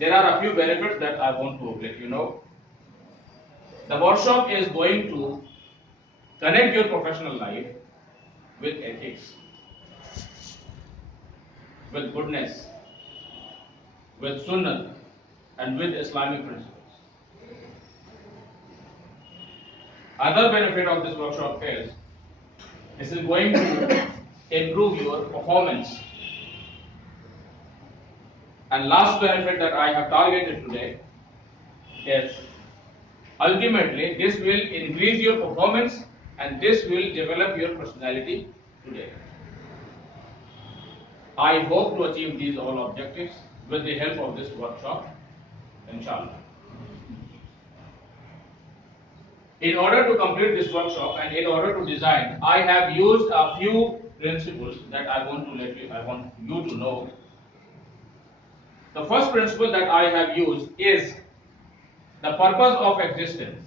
there are a few benefits that I want to let you know. The workshop is going to connect your professional life with ethics, with goodness, with sunnah, and with Islamic principles. Other benefit of this workshop is this is going to improve your performance. And last benefit that I have targeted today is ultimately this will increase your performance and this will develop your personality today. I hope to achieve these all objectives with the help of this workshop, inshallah. In order to complete this workshop and in order to design, I have used a few principles that I want you to know. The first principle that I have used is the purpose of existence.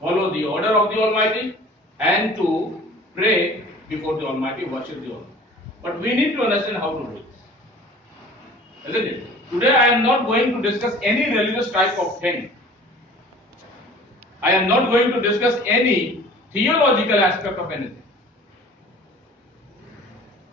follow the order of the Almighty and to pray before the Almighty, worship the Almighty. But we need to understand how to do this, isn't it? Today I am not going to discuss any religious type of thing. I am not going to discuss any theological aspect of anything.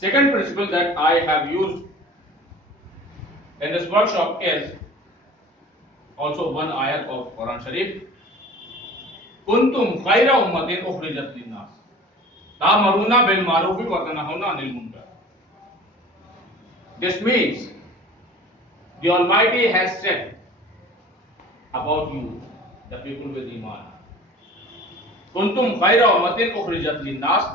Second principle that I have used in this workshop is also one ayat of Quran Sharif. Kuntum khayra ummatin ukhrijat linnas ta'muruna bil ma'ruf wa tanhauna 'anil munkar. This means the Almighty has said about you, the people with iman. Kuntum khayra ummatin ukhrijat linnas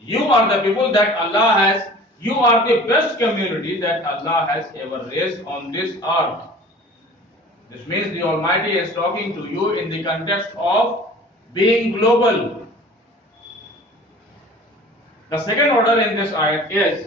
You are the people that Allah has, you are the best community that Allah has ever raised on this earth. This means the Almighty is talking to you in the context of being global. The second order in this ayat is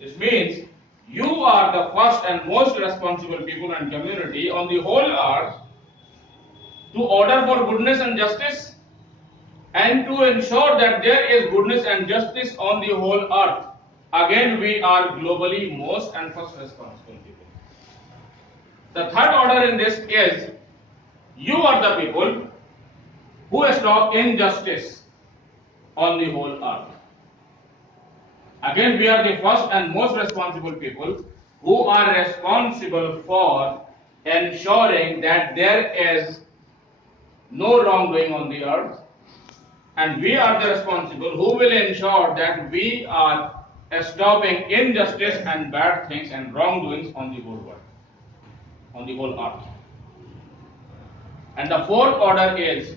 This means you are the first and most responsible people and community on the whole earth to order for goodness and justice and to ensure that there is goodness and justice on the whole earth. Again, we are globally most and first responsible people. The third order in this is you are the people who stop injustice on the whole earth. Again, we are the first and most responsible people who are responsible for ensuring that there is no wrongdoing on the earth, and we are the responsible who will ensure that we are stopping injustice and bad things and wrongdoings on the whole world, on the whole earth. And the fourth order is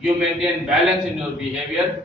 you maintain balance in your behavior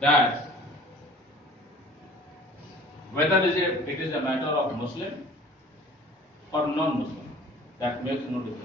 that whether it is a matter of Muslim or non-Muslim, that makes no difference.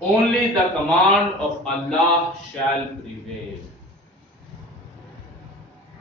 Only the command of Allah shall prevail.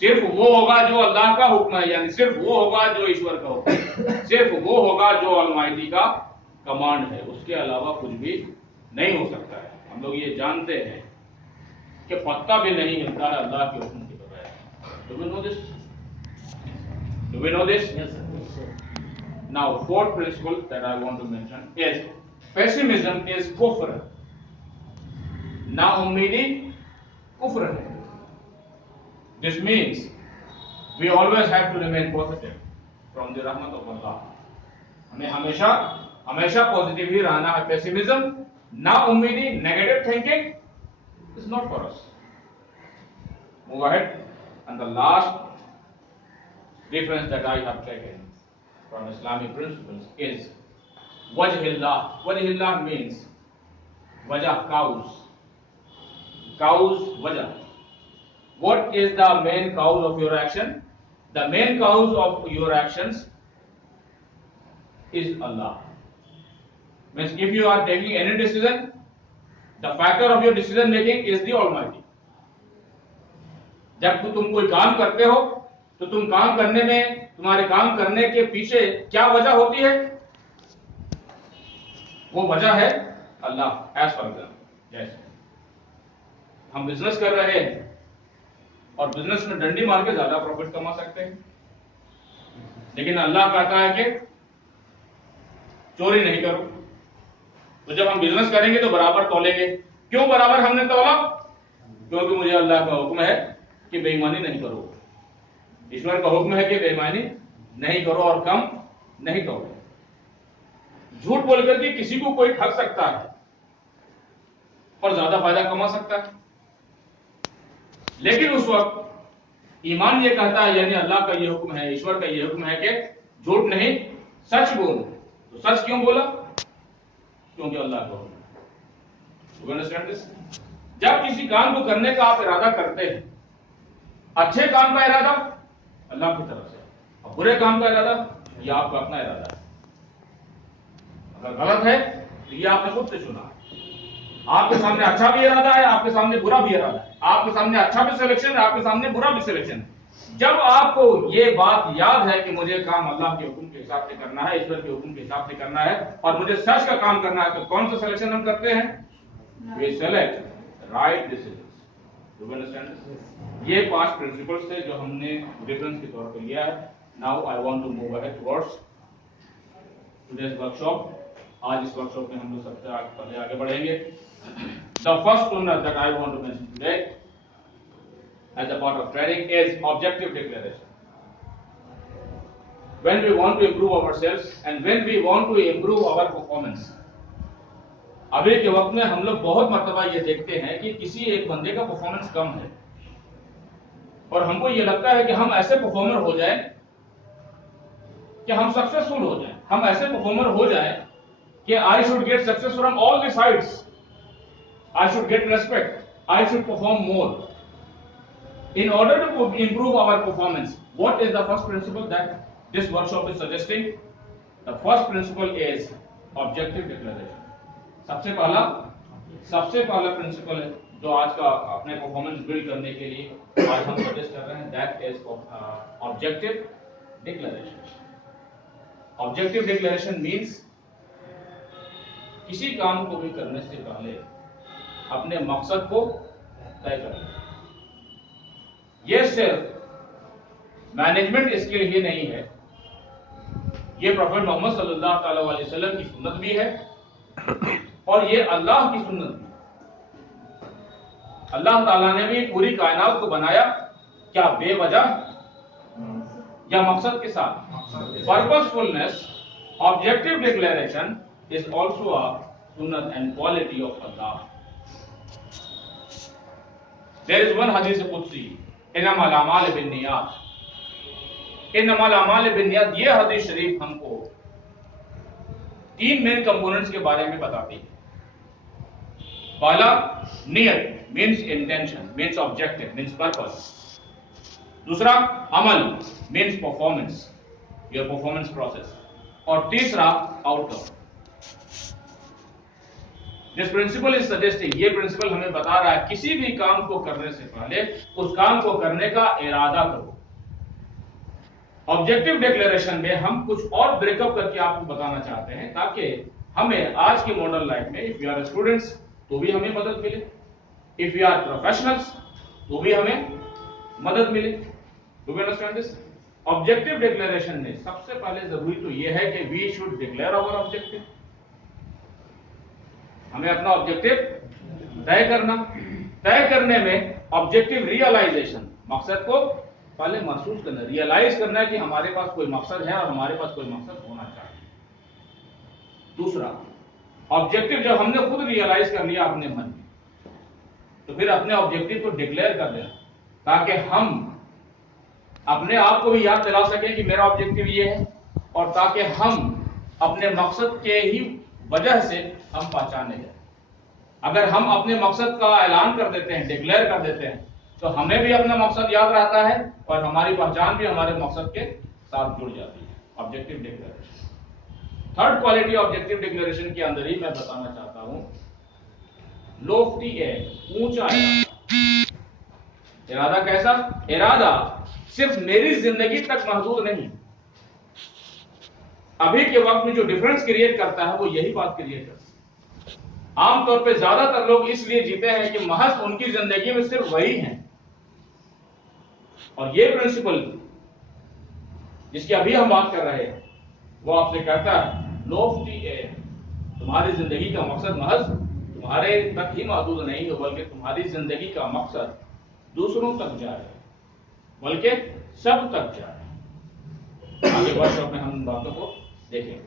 صرف وہ ہوگا جو اللہ کا حکم ہے، یعنی صرف وہ ہوگا جو ایشور کا حکم ہے، صرف وہ ہوگا جو آلمائٹی کا کمانڈ ہے، اس کے علاوہ کچھ بھی نہیں ہو سکتا ہے۔ ہم لوگ یہ جانتے ہیں کہ پتا بھی نہیں ہلتا ہے اللہ کے حکم کے بغیر۔ Do we know this? Do we know this? Yes, sir. Now, fourth principle that I want to mention is pessimism is kufr. Na ummidi kufr hai. This means we always have to remain positive from the rahmat of Allah. ہمیں ہمیشہ ہمیشہ positive ہی رہنا ہے۔ Pessimism, نا امیدی، negative thinking is not for us. Move ahead. And the last difference that I have taken from Islamic principles is wajhillah. Wajhillah means wajah, cause. Cause, wajah. What is the main cause of your action? The main cause of your actions is Allah. Means if you are taking any decision, the factor of your decision making is the Almighty. جب تم کوئی کام کرتے ہو تو تم کام کرنے میں، تمہارے کام کرنے کے پیچھے کیا وجہ ہوتی ہے؟ وہ وجہ ہے اللہ۔ ایز فار ایگزامپل، جیسے ہم بزنس کر رہے ہیں اور بزنس میں ڈنڈی مار کے زیادہ پروفٹ کما سکتے ہیں، لیکن اللہ کہتا ہے کہ چوری نہیں کرو۔ تو جب ہم بزنس کریں گے تو برابر تولیں گے۔ کیوں برابر ہم نے تولا؟ کیونکہ مجھے اللہ کا حکم ہے کہ بے ایمانی نہیں کرو، ایشور کا حکم ہے کہ بے ایمانی نہیں کرو اور کم نہیں کرو۔ جھوٹ بول کر کے کسی کو کوئی ٹھگ سکتا ہے اور زیادہ فائدہ کما سکتا ہے، لیکن اس وقت ایمان یہ کہتا ہے، یعنی اللہ کا یہ حکم ہے، ایشور کا یہ حکم ہے کہ جھوٹ نہیں، سچ بولو۔ تو سچ کیوں بولا؟ کیونکہ اللہ کا حکم ہے۔ You understand this? جب کسی کام کو کرنے کا آپ ارادہ کرتے ہیں، اچھے کام کا ارادہ اللہ کی طرف سے، اور برے کام کا ارادہ یہ آپ کا اپنا ارادہ ہے۔ اگر غلط ہے تو یہ آپ نے خود سے چنا ہے۔ آپ کے سامنے اچھا بھی ارادہ ہے، آپ کے سامنے برا بھی ارادہ ہے، آپ کے سامنے اچھا بھی سلیکشن ہے، آپ کے سامنے برا بھی سلیکشن ہے۔ جب آپ کو یہ بات یاد ہے کہ مجھے کام اللہ کے حکم کے حساب سے کرنا ہے، ایشور کے حکم کے حساب سے کرنا ہے، اور مجھے سچ کا کام کرنا ہے، تو کون سا سلیکشن ہم کرتے ہیں؟ We select right decisions. Do you understand this? یہ 5 پرنسپلز تھے جو ہم نے ریفرنس کے طور پر لیا ہے۔ Now I want to move ahead towards today's workshop. آج اس ورکشاپ میں ہم لوگ سب سے پہلے آگے بڑھیں گے۔ The first sunnah that I want to mention today as a part of training is objective declaration. When we want to improve ourselves and when we want to improve our performance. ابھی کے وقت میں ہم لوگ بہت مرتبہ یہ دیکھتے ہیں کہ کسی ایک بندے کا پرفارمنس کم ہے اور ہم کو یہ لگتا ہے کہ ہم ایسے پرفارمر ہو جائیں کہ ہم سکسیسفل ہو جائیں، ہم ایسے پرفارمر ہو جائیں کہ I should get success from all the sides, I should get respect, I should perform more. In order to improve our performance, what is the first principle that this workshop is suggesting? The first principle is objective declaration. سب سے پہلا principal ہے جو آج کا اپنے performance blood کرنے کے لیے آج ہم سجیسٹ کر رہے ہیں، that is objective declaration. Objective declaration means کسی کام کو بھی کرنے سے پہلے اپنے مقصد کو طے کرنا۔ یہ صرف مینجمنٹ اسکل ہی نہیں ہے، یہ پروفیٹ محمد صلی اللہ تعالی علیہ وسلم کی سنت بھی ہے اور یہ اللہ کی سنت بھی۔ اللہ تعالیٰ نے بھی پوری کائنات کو بنایا کیا بے وجہ یا مقصد کے ساتھ؟ Purposefulness, objective declaration is also a sunnah and quality of Allah. There is one hadith qudsi, انما الاعمال بالنیات، انما الاعمال بالنیات، یہ حدیث شریف ہم کو 3 مین کمپوننٹس کے بارے میں بتاتی ہے۔ پہلا نیت means intention, means objective, means purpose. دوسرا عمل means performance, your performance process. اور تیسرا out come. This principle is suggesting, یہ پرنسپل ہمیں بتا رہا ہے کسی بھی کام کو کرنے سے پہلے اس کام کو کرنے کا ارادہ کرو. آبجیکٹو ڈکلیریشن میں ہم کچھ اور بریک اپ کر کے آپ کو بتانا چاہتے ہیں تاکہ ہمیں آج کی ماڈرن لائف میں اف یو آر اسٹوڈنٹس تو بھی ہمیں مدد ملے, اف یو آر پروفیشنلس تو بھی ہمیں مدد ملے. Do you understand this? Objective declaration میں سب سے پہلے ضروری تو یہ ہے کہ we should declare our objective. ہمیں اپنا آبجیکٹو طے کرنے میں آبجیکٹو ریئلائزیشن, مقصد کو پہلے محسوس کرنا, ریئلائز کرنا ہے کہ ہمارے پاس کوئی مقصد ہے اور ہمارے پاس کوئی مقصد ہونا چاہیے. دوسرا, آبجیکٹو جب ہم نے خود ریئلائز کر لیا اپنے من میں تو پھر اپنے آبجیکٹو کو ڈکلیئر کر دینا تاکہ ہم اپنے آپ کو بھی یاد دلا سکیں کہ میرا آبجیکٹو یہ ہے, اور تاکہ ہم اپنے مقصد کے ہی وجہ سے ہم پہچانے جائیں. اگر ہم اپنے مقصد کا اعلان کر دیتے ہیں, ڈکلیئر کر دیتے ہیں, تو ہمیں بھی اپنا مقصد یاد رہتا ہے اور ہماری پہچان بھی ہمارے مقصد کے ساتھ جڑ جاتی ہے. Objective declaration. Third quality objective declaration کے اندر ہی میں بتانا چاہتا ہوں, لوفٹی ایم, اونچا ارادہ. کیسا ارادہ؟ صرف میری زندگی تک محدود نہیں. ابھی کے وقت میں جو ڈفرنس کریٹ کرتا ہے وہ یہی بات کریٹ کرتا ہے. عام طور پہ زیادہ تر لوگ اس لیے جیتے ہیں کہ محض ان کی زندگی میں صرف وہی ہیں, اور یہ پرنسپل جس کی ابھی ہم بات کر رہے ہیں وہ آپ سے کہتا ہے لوفٹی ایم, تمہاری زندگی کا مقصد محض تمہارے تک ہی محدود نہیں ہے, بلکہ تمہاری زندگی کا مقصد دوسروں تک جا رہا ہے, بلکہ سب تک جا رہا ہے. آگے ورکشاپ میں ہم باتوں کو دیکھیں گے.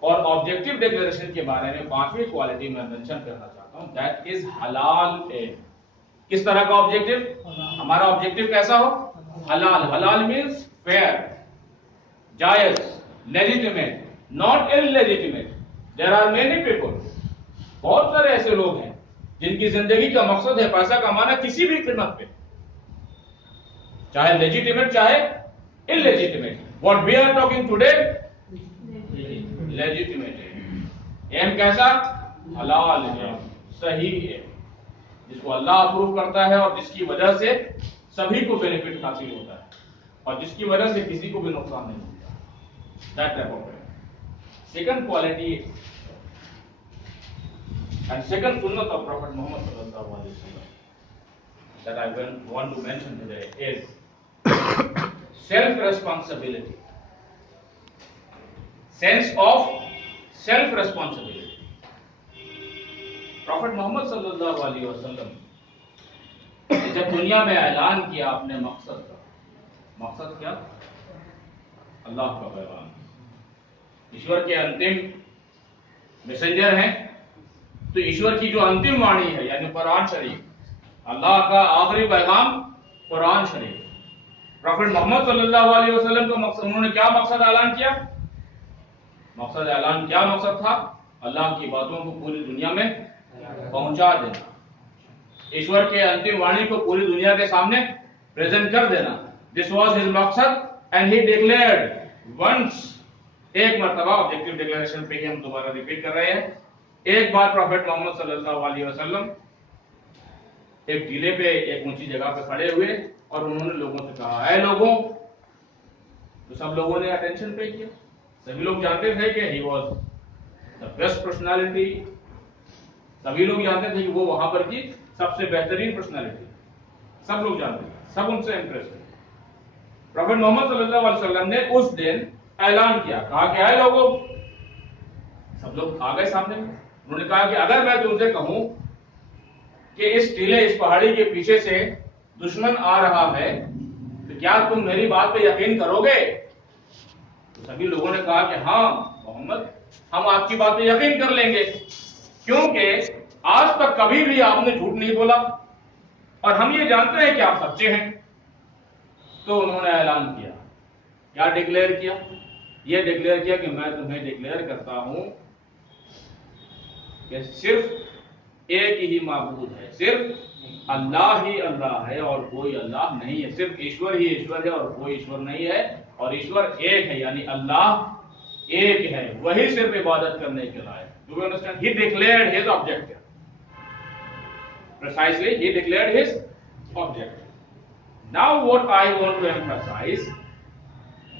اور آبجیکٹو ڈکلیریشن کے بارے میں پانچویں کوالٹی میں مینشن کرنا چاہتا ہوں, دیٹ از حلال ایم. کس طرح کا آبجیکٹو؟ ہمارا آبجیکٹو کیسا ہو؟ حلال. حلال مینس فیئر, جائز, legitimate, not illegitimate. There are many people, بہت سارے ایسے لوگ ہیں جن کی زندگی کا مقصد ہے پیسہ کمانا کسی بھی قیمت پہ, چاہے لیجیٹیمیٹ چاہے illegitimate. What we are talking today legitimate aim. کیسا؟ حلال ہے, صحیح ہے, جس کو اللہ اپروو کرتا ہے اور جس کی وجہ سے سبھی کو بینیفٹ حاصل ہوتا ہے اور جس کی وجہ سے کسی کو بھی نقصان نہیں ہوتا. That type of it. Second quality and second sunnah of Prophet Muhammad sallallahu alaihi wasallam that I want to mention today is self-responsibility. Sense of self-responsibility. Prophet Muhammad sallallahu alaihi wasallam نے جب دنیا میں اعلان کیا اپنے مقصد کا, مقصد کیا؟ اللہ کا پیغام. ایشور کے انتم میسنجر ہیں, تو ایشور کی جو انتم وانی ہے یعنی قرآن شریف, اللہ کا آخری پیغام قرآن شریف. پروفیٹ محمد صلی اللہ علیہ وسلم کا مقصد, انہوں نے کیا مقصد اعلان کیا؟ مقصد اعلان کیا مقصد تھا؟ اللہ کی باتوں کو پوری دنیا میں پہنچا دینا, ایشور کے انتم وانی کو پوری دنیا کے سامنے پریزنٹ کر دینا. دس واز ہز مقصد اینڈ ہی ڈکلیئرڈ ونس. ایک مرتبہ آبجیکٹو ڈکلیریشن پہ ہی ہم دوبارہ ریپیٹ کر رہے ہیں. ایک بار پروفیٹ محمد صلی اللہ علیہ وسلم ایک ٹیلے پہ ایک اونچی جگہ پہ کھڑے ہوئے اور انہوں نے لوگوں سے کہا, اے لوگوں. تو سب لوگوں نے اٹینشن پے کیا. سبھی لوگ جانتے تھے کہ he was the best personality, سبھی لوگ جانتے تھے کہ وہ وہاں پر کی سب سے بہترین پرسنالٹی, سب لوگ جانتے تھے, سب ان سے امپریس تھے. پروفیٹ محمد صلی اللہ علیہ وسلم نے اس دن اعلان کیا, کہا کہ اے لوگوں. سب لوگ آ گئے سامنے میں. انہوں نے کہا کہ اگر میں تم سے کہوں کہ اس ٹیلے, اس پہاڑی کے پیچھے سے دشمن آ رہا ہے تو کیا تم میری بات پہ یقین کرو گے؟ تو سبھی لوگوں نے کہا کہ ہاں محمد, ہم آپ کی بات پہ یقین کر لیں گے, کیونکہ آج تک کبھی بھی آپ نے جھوٹ نہیں بولا اور ہم یہ جانتے ہیں کہ آپ سچے ہیں. تو انہوں نے اعلان کیا, کیا ڈکلیئر کیا؟ یہ ڈکلیئر کیا کہ میں تمہیں ڈکلیئر کرتا ہوں کہ صرف ایک ہی معبود ہے, صرف اللہ ہی اللہ ہے اور کوئی اللہ نہیں ہے. صرف ایشور ہی ایشور ہے اور کوئی ایشور نہیں ہے, اور ایشور ایک ہے, یعنی اللہ ایک ہے, وہی صرف عبادت کرنے کے لائق. Do you understand? He declared his objective. Precisely, he declared his objective. Now what I want to emphasize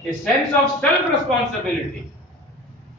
is sense of self responsibility.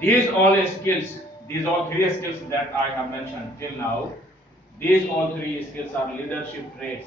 These all skills, these all three skills that I have mentioned till now, these all three skills are leadership traits.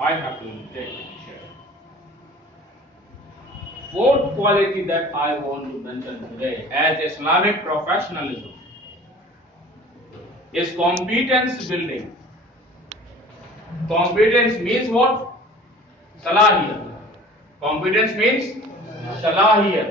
I have to take initiative. Fourth quality that I want to mention today as Islamic professionalism is competence building. Competence means what? Salahiyat. Competence means salahiyat.